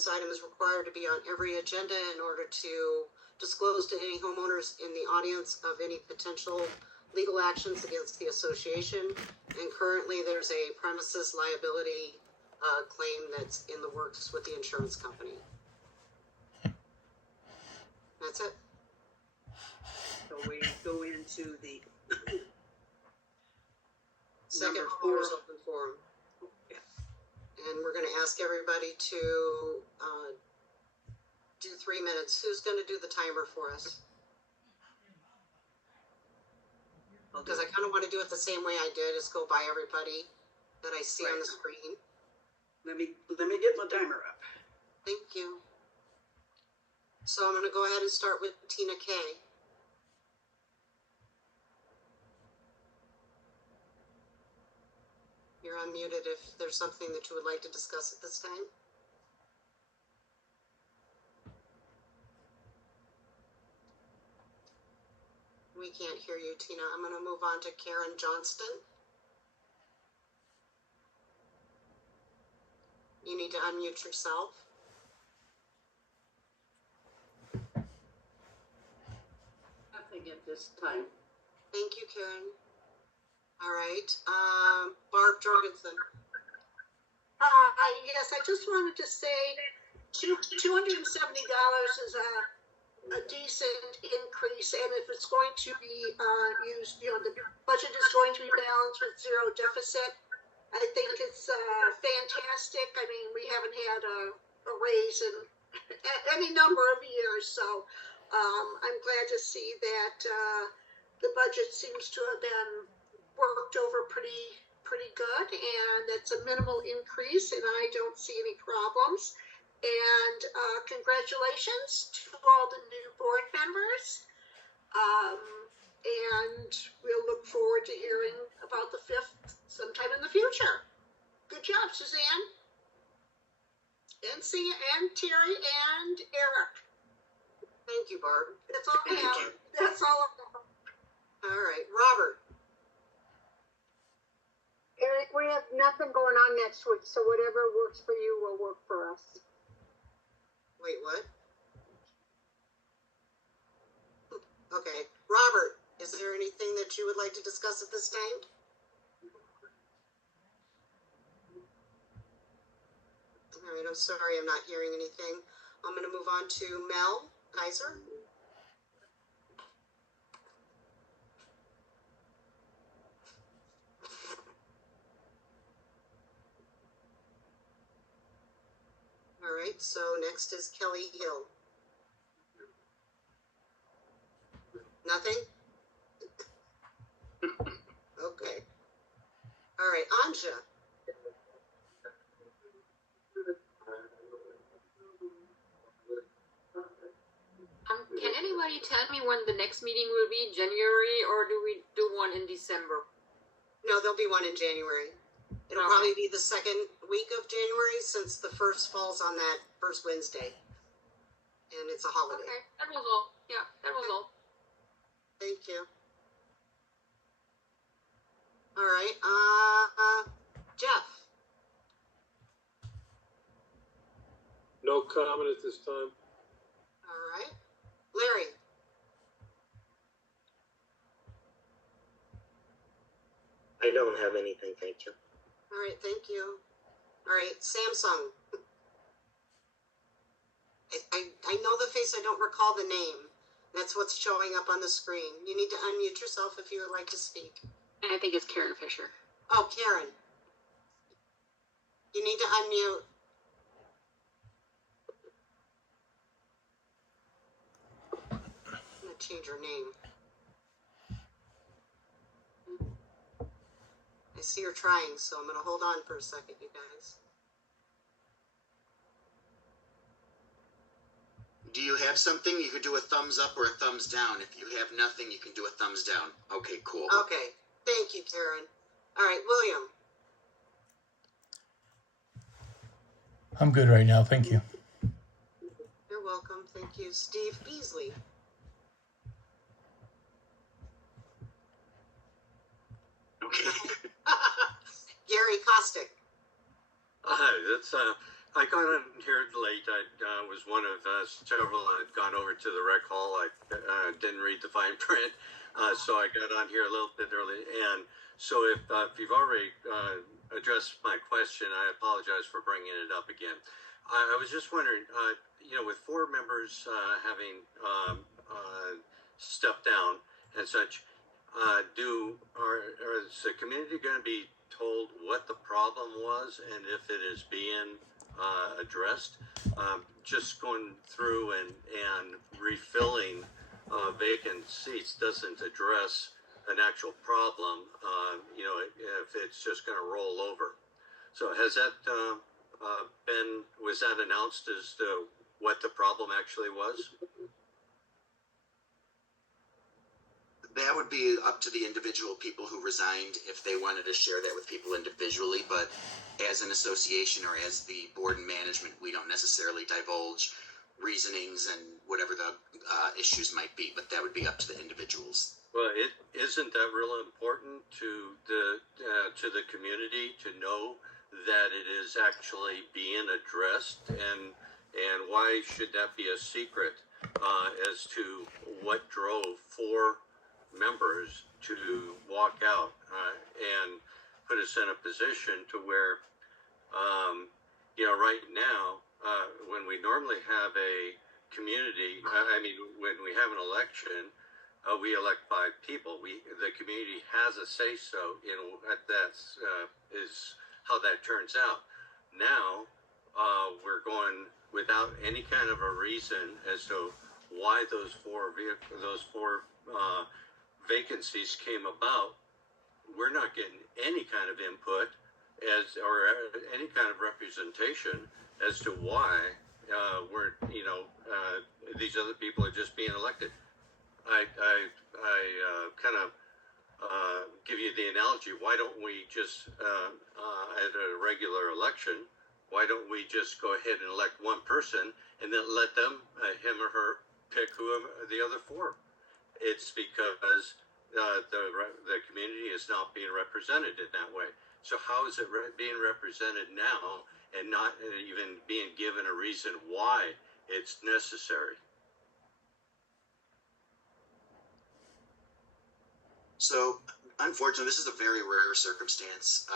This item is required to be on every agenda in order to disclose to any homeowners in the audience of any potential legal actions against the association. And currently there's a premises liability claim that's in the works with the insurance company. That's it. So we go into the Second Number floor is 4. open forum. Yeah. And we're going to ask everybody to do 3 minutes. Who's going to do the timer for us? Because I kind of want to do it the same way I did, is go by everybody that I see on the screen. Let me get my timer up. Thank you. So I'm going to go ahead and start with Tina K. You're unmuted if there's something that you would like to discuss at this time. We can't hear you, Tina. I'm going to move on to Karen Johnston. You need to unmute yourself. Nothing at this time. Thank you, Karen. All right. Barb Jorgensen. Yes, I just wanted to say $270 is a decent increase, and if it's going to be used, the budget is going to be balanced with zero deficit. I think it's fantastic. I mean, we haven't had a raise in any number of years, so I'm glad to see that the budget seems to have been worked over pretty good, and it's a minimal increase, and I don't see any problems. And congratulations to all the new board members. And we'll look forward to hearing about the 5th sometime in the future. Good job, Suzanne. And Terry and Eric. Thank you, Barb. That's all I have. That's all I have. All right, Robert. Eric, we have nothing going on next week, so whatever works for you will work for us. Wait, what? Okay, Robert, is there anything that you would like to discuss at this time? All right, I'm sorry, I'm not hearing anything. I'm going to move on to Mel Kaiser. All right, so next is Kelly Hill. Nothing? Okay. All right, Anja. Can anybody tell me when the next meeting will be? January, or do we do one in December? No, there'll be one in January. It'll probably be the second week of January, since the first falls on that first Wednesday. And it's a holiday. Okay, that was all. Yeah, that was all. Thank you. All right, Jeff. No comment at this time. All right. Larry. I don't have anything, thank you. All right, thank you. All right, Samsung. I know the face, I don't recall the name. That's what's showing up on the screen. You need to unmute yourself if you would like to speak. I think it's Karen Fisher. Oh, Karen. You need to unmute. I'm going to change her name. I see her trying, so I'm going to hold on for a second, you guys. Do you have something? You could do a thumbs up or a thumbs down. If you have nothing, you can do a thumbs down. Okay, cool. Okay. Thank you, Karen. All right, William. I'm good right now, thank you. You're welcome. Thank you. Steve Beasley. Okay. Gary Kostick. Hi, that's I got on here late. I was one of several that had gone over to the rec hall. I didn't read the fine print, so I got on here a little bit early. And so if you've already addressed my question, I apologize for bringing it up again. I was just wondering, with 4 members having stepped down and such, is the community going to be told what the problem was and if it is being addressed? Just going through and refilling vacant seats doesn't address an actual problem, if it's just going to roll over. So has that was that announced as to what the problem actually was? That would be up to the individual people who resigned if they wanted to share that with people individually, but as an association or as the board and management, we don't necessarily divulge reasonings and whatever the issues might be, but that would be up to the individuals. Well, isn't that real important to the community to know that it is actually being addressed, and why should that be a secret as to what drove 4 members to walk out and put us in a position to where, right now, when we normally have a community, when we have an election, we elect 5 people. The community has a say-so in that's is how that turns out. Now, we're going without any kind of a reason as to why those four vacancies came about. We're not getting any kind of input or any kind of representation as to why these other people are just being elected. I kind of give you the analogy. Why don't we just at a regular election? Why don't we just go ahead and elect one person and then let them, him or her, pick whoever the other 4? It's because the community is not being represented in that way. So how is it being represented now and not even being given a reason why it's necessary? So, unfortunately, this is a very rare circumstance.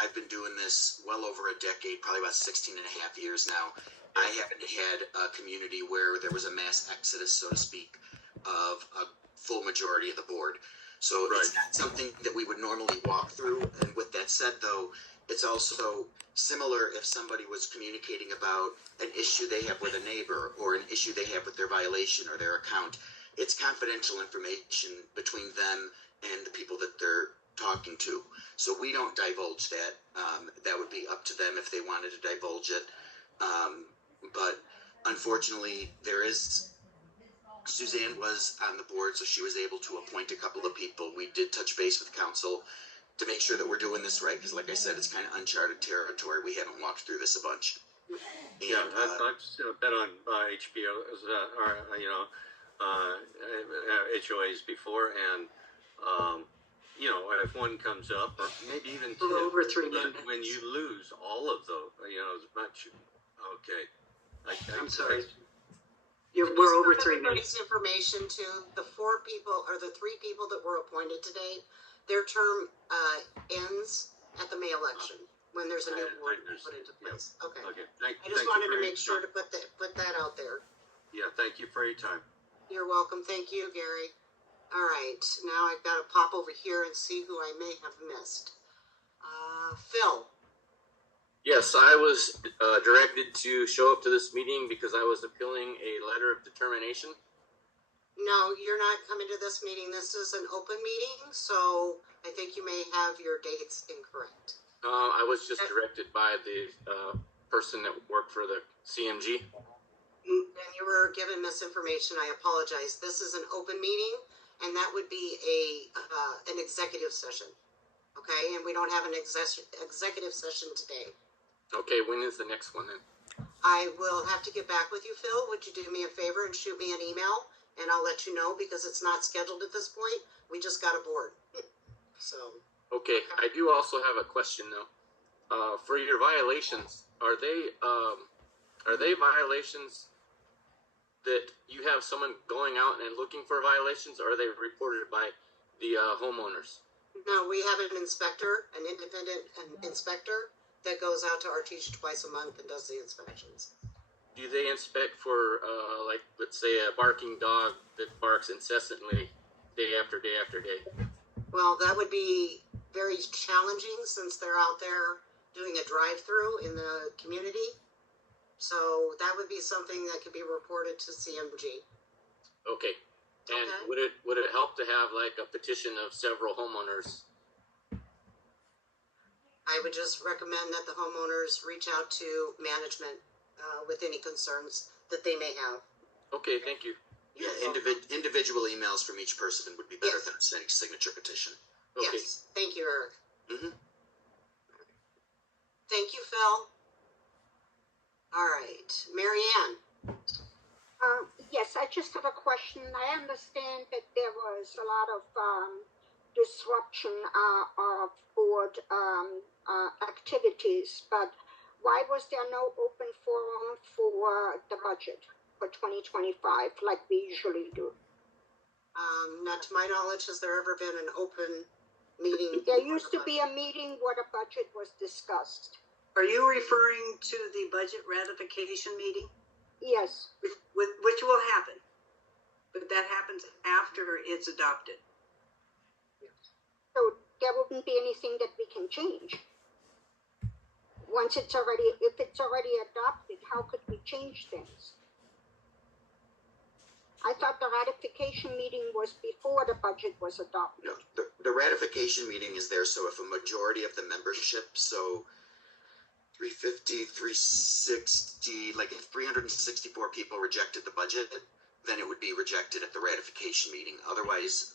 I've been doing this well over a decade, probably about 16 and a half years now. I haven't had a community where there was a mass exodus, so to speak, of a full majority of the board. So It's not something that we would normally walk through. And with that said, though, it's also similar if somebody was communicating about an issue they have with a neighbor or an issue they have with their violation or their account. It's confidential information between them and the people that they're talking to. So we don't divulge that. That would be up to them if they wanted to divulge it. But unfortunately, Suzanne was on the board, so she was able to appoint a couple of people. We did touch base with council to make sure that we're doing this right, because like I said, it's kind of uncharted territory. We haven't walked through this a bunch. And, I've been on HBO, HOAs before, and if one comes up, or maybe even 2, over 3 minutes. When you lose all of those, as much. Okay, I'm sorry. We're over 3 minutes. Information to the 4 people or the 3 people that were appointed today. Their term ends at the May election when there's a new board put into place. Okay. I just wanted to make sure to put that out there. Yeah, thank you for your time. You're welcome. Thank you, Gary. All right, now I've got to pop over here and see who I may have missed. Phil. Yes, I was directed to show up to this meeting because I was appealing a letter of determination. No, you're not coming to this meeting. This is an open meeting, so I think you may have your dates incorrect. I was just directed by the person that worked for the CMG. And you were given misinformation. I apologize. This is an open meeting, and that would be an executive session. Okay, and we don't have an executive session today. Okay, when is the next one then? I will have to get back with you, Phil. Would you do me a favor and shoot me an email, and I'll let you know because it's not scheduled at this point. We just got a board. So. Okay, I do also have a question though. For your violations, are they violations that you have someone going out and looking for violations, or are they reported by the homeowners? No, we have an inspector, an independent inspector that goes out to Artesia twice a month and does the inspections. Do they inspect for, like, let's say a barking dog that barks incessantly day after day after day? Well, that would be very challenging since they're out there doing a drive-through in the community. So that would be something that could be reported to CMG. Okay. And Okay. would it help to have like a petition of several homeowners? I would just recommend that the homeowners reach out to management with any concerns that they may have. Okay, thank you. Yeah, individual emails from each person would be better Yes. than a signature petition. Okay. Yes. Thank you, Eric. Mm-hmm. Thank you, Phil. All right, Mary Ann. Yes, I just have a question. I understand that there was a lot of disruption of board activities, but why was there no open forum for the budget for 2025 like we usually do? Not to my knowledge, has there ever been an open meeting? There used to be a meeting where the budget was discussed. Are you referring to the budget ratification meeting? Yes. Which will happen, but that happens after it's adopted. So there wouldn't be anything that we can change. Once it's already, if it's already adopted, how could we change things? I thought the ratification meeting was before the budget was adopted. No, the ratification meeting is there so if a majority of the membership, so 350, 360, like if 364 people rejected the budget, then it would be rejected at the ratification meeting. Otherwise,